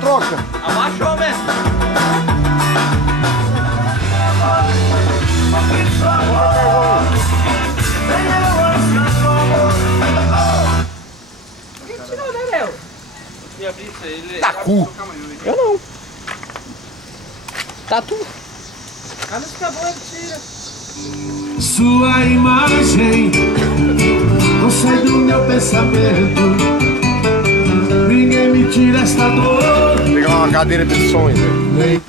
Troca. Abaixou, mestre. Por que tirou, né, Léo? Tacu. Eu não. Tatu. Ah, não fica bom, ele tira. Sua imagem não sai do meu pensamento. Ninguém me tira esta dor. Vou pegar uma cadeira de som, né?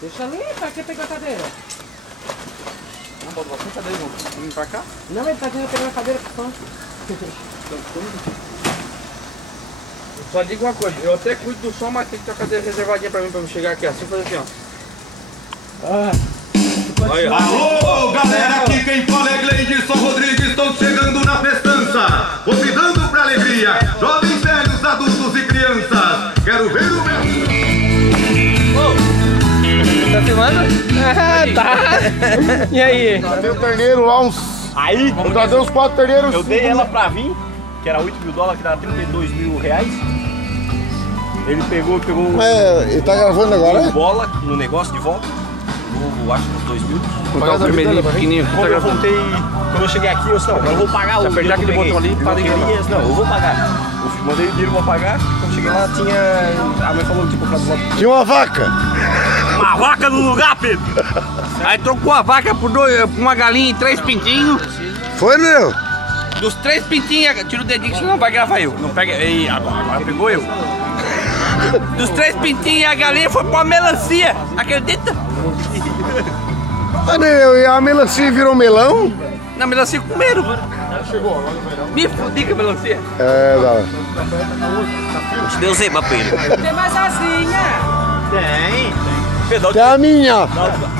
Deixa ali, pra que pegar a cadeira? Não, bota bastante cadeira, vamos vir pra cá? Não, ele tá querendo pegar a cadeira pro som. Só digo uma coisa, eu até cuido do som, mas tem que ter a cadeira reservadinha pra mim chegar aqui assim, fazer assim, ó. Aí, ó. Alô, galera, aqui quem fala é Gleidson Rodrigues. Estou chegando na festança, convidando pra alegria jovens, velhos, adultos e crianças. Quero ver o meu... Tá filmando? Tá. E aí? Cadê o terneiro lá, uns... Aí, Vamos trazer uns 4 terneiros. eu dei ela pra vir, que era 8 mil dólares, que dava 32 mil reais. Ele pegou Ele tá gravando agora, né? bola no negócio de volta. Eu acho uns 2 mil. Pagar o vermelhinho, pequenininho. Quando eu voltei, quando eu cheguei aqui, eu disse, não, eu vou pagar o apertar aquele botão ali, para de gravar. Não, eu vou pagar. Eu mandei o dinheiro pra pagar, quando cheguei lá tinha... A mãe falou, tipo, pra volta. Tinha uma vaca. Uma vaca no lugar, Pedro! Aí trocou a vaca por uma galinha e 3 pintinhos. Foi, meu? Dos 3 pintinhos, tira o dedinho que senão vai gravar eu. Não pega. Ei, agora pegou eu. Dos 3 pintinhos, a galinha foi pra melancia. Acredita? E a melancia virou melão? Na melancia comeram. Me fudi com a melancia. É, dá. Te deu zeba, Pedro. Tem mais asinha. Tem. Pedro, Tem a minha.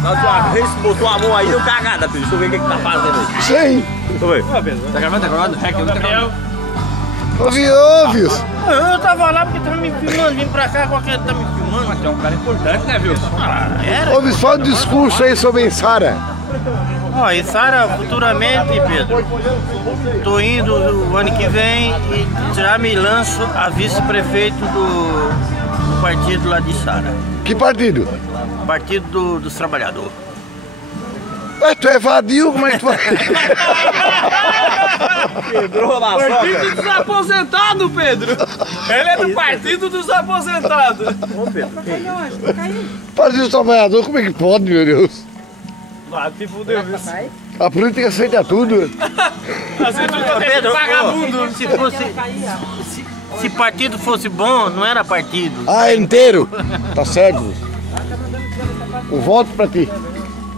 na tua vez botou a mão aí, deu cagada, Pedro. Deixa eu ver o que tá fazendo aí. Sei. Deixa eu ver. Tá gravando? Tá gravando? É que eu não tô gravando. Ouviu? Eu tava lá porque tava me filmando. Vim pra cá, qualquer tá me filmando. Mas é um cara importante, né, viu? Ouve só o discurso aí sobre a Sara. Ó, e Sara, futuramente, Pedro, tô indo o ano que vem e já me lanço a vice-prefeito do partido lá de Sara. Que partido? Partido dos Trabalhadores. Mas tu é vadio, como é que tu vai? Quebrou na Partido dos Aposentados, Pedro. Ele é do Partido dos Aposentados. Ô, Pedro, que isso? Partido do Trabalhador, como é que pode, meu Deus? Ah, te fudeu, viu? A política aceita tudo. Pedro, ó, se partido fosse bom, não era partido. Ah, é inteiro? Tá certo. O voto pra ti.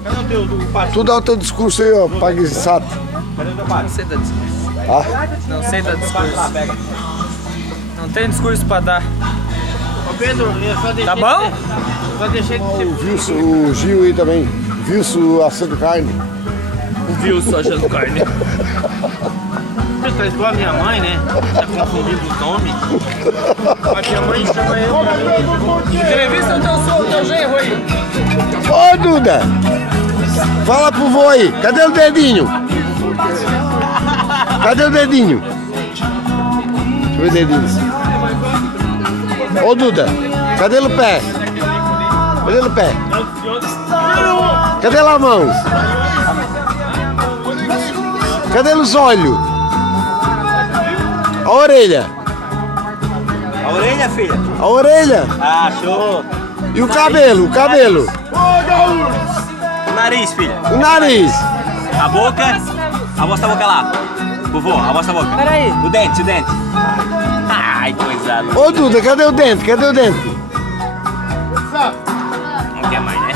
Cadê o teu do partido? Tu dá o teu discurso aí, ó, Pague Sato. Cadê o teu partido? Não sei dar discurso. Ah, Não sei dar discurso. Lá, pega. Não tem discurso pra dar. Ô Pedro, eu só deixei Tá bom? Só deixei de ser... o Wilson, o Gil aí também. Wilson assando carne. Viu só achando carne. Você tá igual a minha mãe, né? Tá confundindo os nomes. A minha mãe chama eu pra mim. Entrevista o teu genro aí. Ô, Duda! Fala pro vô aí. Cadê o dedinho? Cadê o dedinho? Deixa eu ver o dedinho. Ô, Duda! Cadê o pé? Cadê o pé? Cadê a mão? Cadê os olhos? A orelha? A orelha, filha? A orelha? Ah, show! E o cabelo? O cabelo? O nariz, filha. O nariz? A boca. Amostra a boca lá. Vovô, amostra a boca. Peraí. O dente, o dente. Ai, coisa linda. Ô, Duda, cadê o dente? Cadê o dente? Não quer mais, né?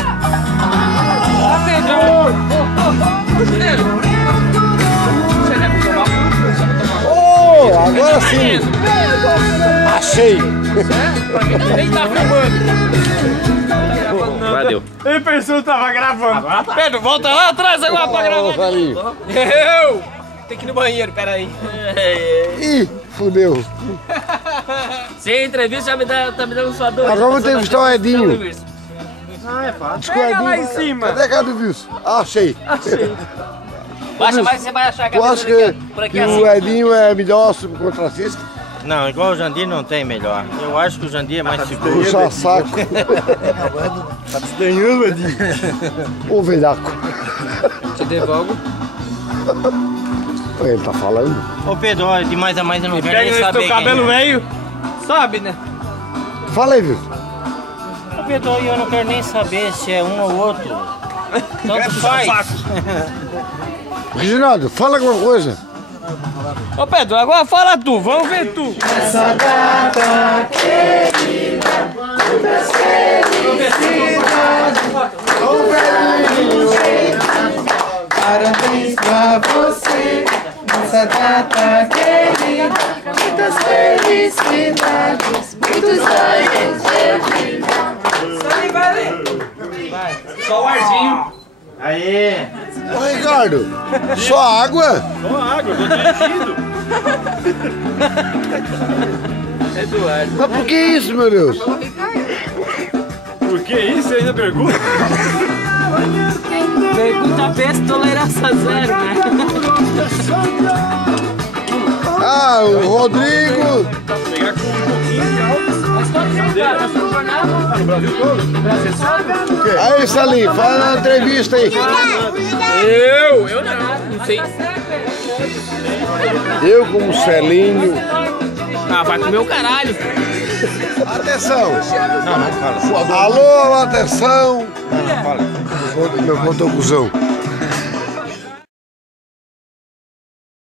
Ô, agora sim! Achei! Nem tá filmando. Valeu. Ele pensou que tava gravando. Pedro, volta lá atrás agora pra gravar. Valinho. Eu! Tem que ir no banheiro, peraí. Ih, fudeu. Sem entrevista já tá me dando sua dor. Agora vou entrevistar o Edinho. Ah, é fácil. Pega lá em cima. Cadê a cara do Wilson? Ah, achei. Baixa mais, você vai achar que Tu a acha mesa que por aqui que é assim. o Edinho é melhor subcontracista? Não, igual o Jandir não tem melhor. Eu acho que o Jandir é mais seguro. Puxa saco. Tá desdenhando, Edinho. Ô, velhaco. Te devolvo. Ele tá falando. Ô Pedro, olha, de mais a mais eu não quero nem Pega saber esse teu cabelo quem é. velho. Sabe, né? Fala aí, viu? Ô Pedro, eu não quero nem saber se é um ou outro. Tanto faz. Reginaldo, fala alguma coisa. Ô Pedro, agora fala tu, vamos ver tu. Essa data querida, muitas felicidades, com velhinho, parabéns pra você. Nessa data querida, muitas felicidades, muitos anos de vida. Só o arzinho. Aê! Ô, Ricardo, só água? Só água, eu tô dirigindo. Eduardo. Mas por que isso, meu Deus? Por que isso? Você ainda pergunta? Pergunta besta, tolerância zero, né? Ah, o Rodrigo. Pegar com um pouquinho de álcool. No Brasil todo? Aí, Salim, fala na entrevista aí. Eu não sei. Eu como Celinho. Ah, vai comer o caralho. Atenção. Não, não fala. Alô, atenção. Não, fala. Meu cuzão.